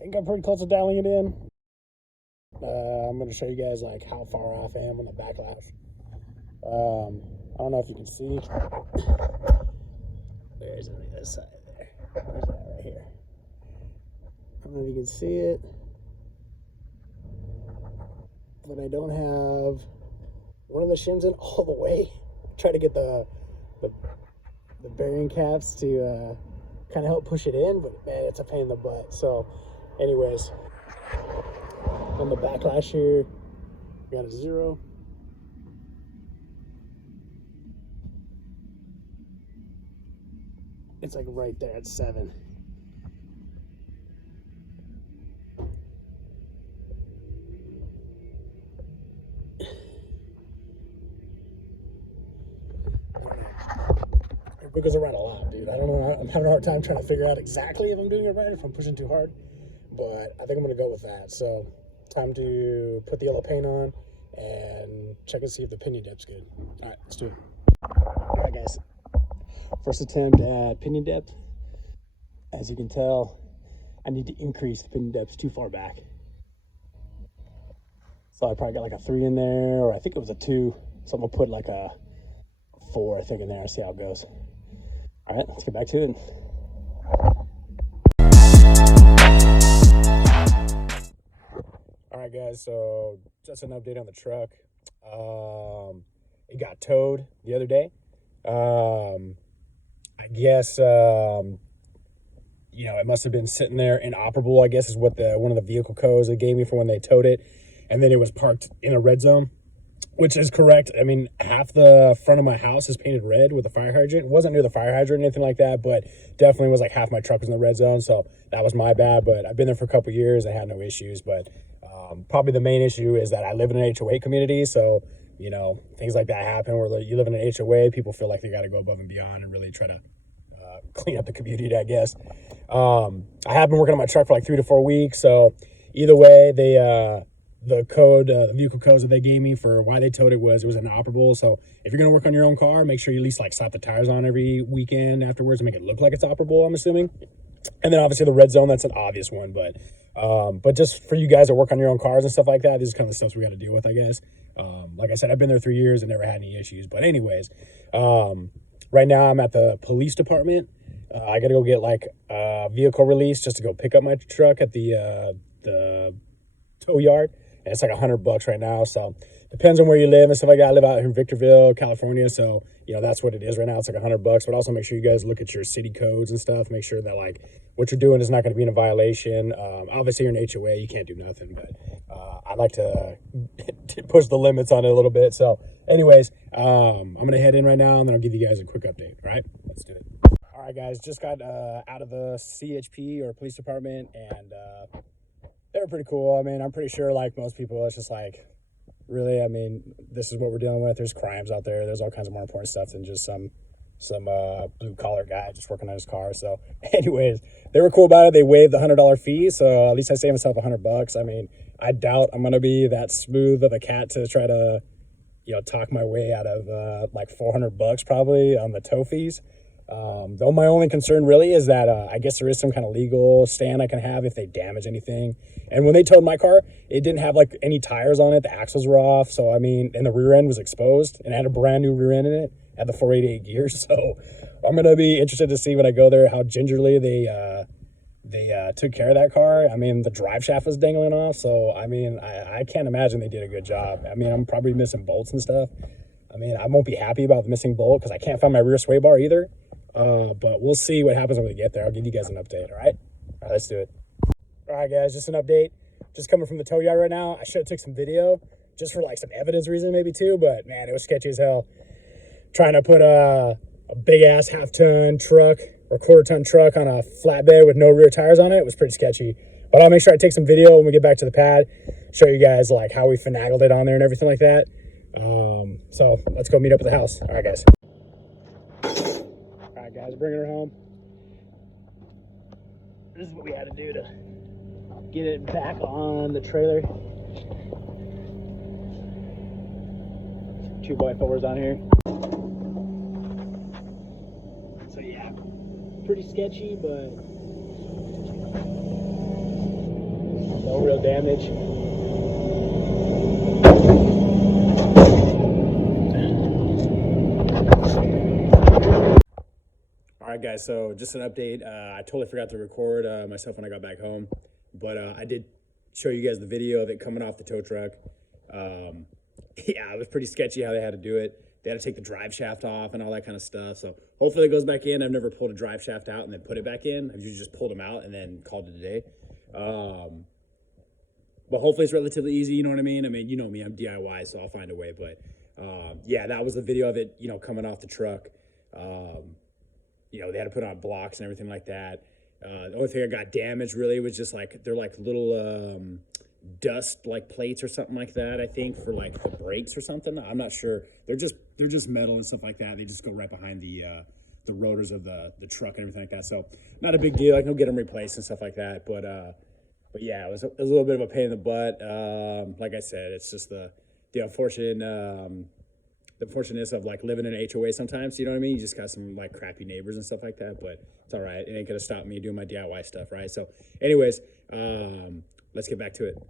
think I'm pretty close to dialing it in. I'm going to show you guys like how far off I am on the backlash. I don't know if you can see. There's this side there. There's that right here. I don't know if you can see it, but I don't have one of the shims in all the way. Try to get the bearing caps to kind of help push it in, but man, it's a pain in the butt. So anyways, on the backlash here, we got a 0. It's like right there at 7. It goes around a lot, dude. I don't know. I'm having a hard time trying to figure out exactly if I'm doing it right, if I'm pushing too hard, but I think I'm going to go with that. So time to put the yellow paint on and check and see if the pinion depth's good. All right, let's do it. All right, guys. First attempt at pinion depth. As you can tell, I need to increase the pinion depth too far back. So I probably got like a 3 in there, or I think it was a 2. So I'm going to put like a 4, I think, in there and see how it goes. All right, let's get back to it. All right, guys, so just an update on the truck. It got towed the other day. I guess, you know, it must have been sitting there inoperable, I guess is what one of the vehicle codes they gave me for when they towed it. And then it was parked in a red zone, which is correct. I mean, half the front of my house is painted red with a fire hydrant. It wasn't near the fire hydrant or anything like that, but definitely was like half my truck was in the red zone. So that was my bad, but I've been there for a couple of years. I had no issues, but probably the main issue is that I live in an HOA community. So, you know, things like that happen where you live in an HOA, people feel like they got to go above and beyond and really try to clean up the community, I guess. I have been working on my truck for like 3 to 4 weeks. So either way, the code, the vehicle codes that they gave me for why they towed it was inoperable. So if you're going to work on your own car, make sure you at least like slap the tires on every weekend afterwards and make it look like it's operable, I'm assuming. And then obviously the red zone, that's an obvious one, but just for you guys that work on your own cars and stuff like that, these are kind of the stuff we got to deal with, I guess. Like I said, I've been there 3 years and never had any issues, but anyways, right now I'm at the police department. I got to go get like a vehicle release just to go pick up my truck at the tow yard. And it's like $100 right now. So depends on where you live and stuff like that. I live out here in Victorville, California. So, you know, that's what it is right now. It's like $100, but also make sure you guys look at your city codes and stuff. Make sure that like what you're doing is not going to be in a violation. Obviously you're an HOA, you can't do nothing, but I like to push the limits on it a little bit. So anyways, I'm going to head in right now and then I'll give you guys a quick update. All right, let's do it. All right, guys, just got out of the CHP or police department and, they were pretty cool. I mean, I'm pretty sure, like most people, it's just like, really, I mean, this is what we're dealing with. There's crimes out there. There's all kinds of more important stuff than just some blue-collar guy just working on his car. So, anyways, they were cool about it. They waived the $100 fee, so at least I saved myself $100. I mean, I doubt I'm going to be that smooth of a cat to try to, you know, talk my way out of, like $400 probably on the tow fees. Though my only concern really is that I guess there is some kind of legal stand I can have if they damage anything. And when they towed my car, it didn't have like any tires on it. The axles were off. So, I mean, and the rear end was exposed and it had a brand new rear end in it at the 488 gears. So I'm going to be interested to see when I go there how gingerly they took care of that car. I mean, the drive shaft was dangling off. So, I mean, I can't imagine they did a good job. I mean, I'm probably missing bolts and stuff. I mean, I won't be happy about the missing bolt because I can't find my rear sway bar either. But we'll see what happens when we get there. I'll give you guys an update, all right? All right, let's do it. All right, guys, just an update. Just coming from the tow yard right now. I should have took some video just for, like, some evidence reason maybe too, but, man, it was sketchy as hell. Trying to put a big-ass half-ton truck or quarter-ton truck on a flatbed with no rear tires on it was pretty sketchy. But I'll make sure I take some video when we get back to the pad, show you guys, like, how we finagled it on there and everything like that. So let's go meet up at the house. All right, guys. All right, guys, bringing her home. This is what we had to do to get it back on the trailer. 2x4s on here. So yeah, pretty sketchy, but No real damage. All right, guys, so just an update. I totally forgot to record myself when I got back home, but I did show you guys the video of it coming off the tow truck. Yeah, it was pretty sketchy how they had to do it. They had to take the drive shaft off and all that kind of stuff. So hopefully it goes back in. I've never pulled a drive shaft out and then put it back in. I've usually just pulled them out and then called it a day. But hopefully it's relatively easy, you know what I mean? I mean, you know me, I'm DIY, so I'll find a way. But yeah, that was the video of it, you know, coming off the truck. You know, they had to put on blocks and everything like that. The only thing I got damaged really was just like, they're like little dust like plates or something like that, I think, for like the brakes or something. I'm not sure. They're just metal and stuff like that. They just go right behind the rotors of the truck and everything like that. So not a big deal. I can go get them replaced and stuff like that. But yeah, it was a little bit of a pain in the butt. Like I said, it's just the unfortunateness of like living in an HOA sometimes, you know what I mean? You just got some like crappy neighbors and stuff like that, but it's all right. It ain't gonna stop me doing my DIY stuff, right? So anyways, let's get back to it.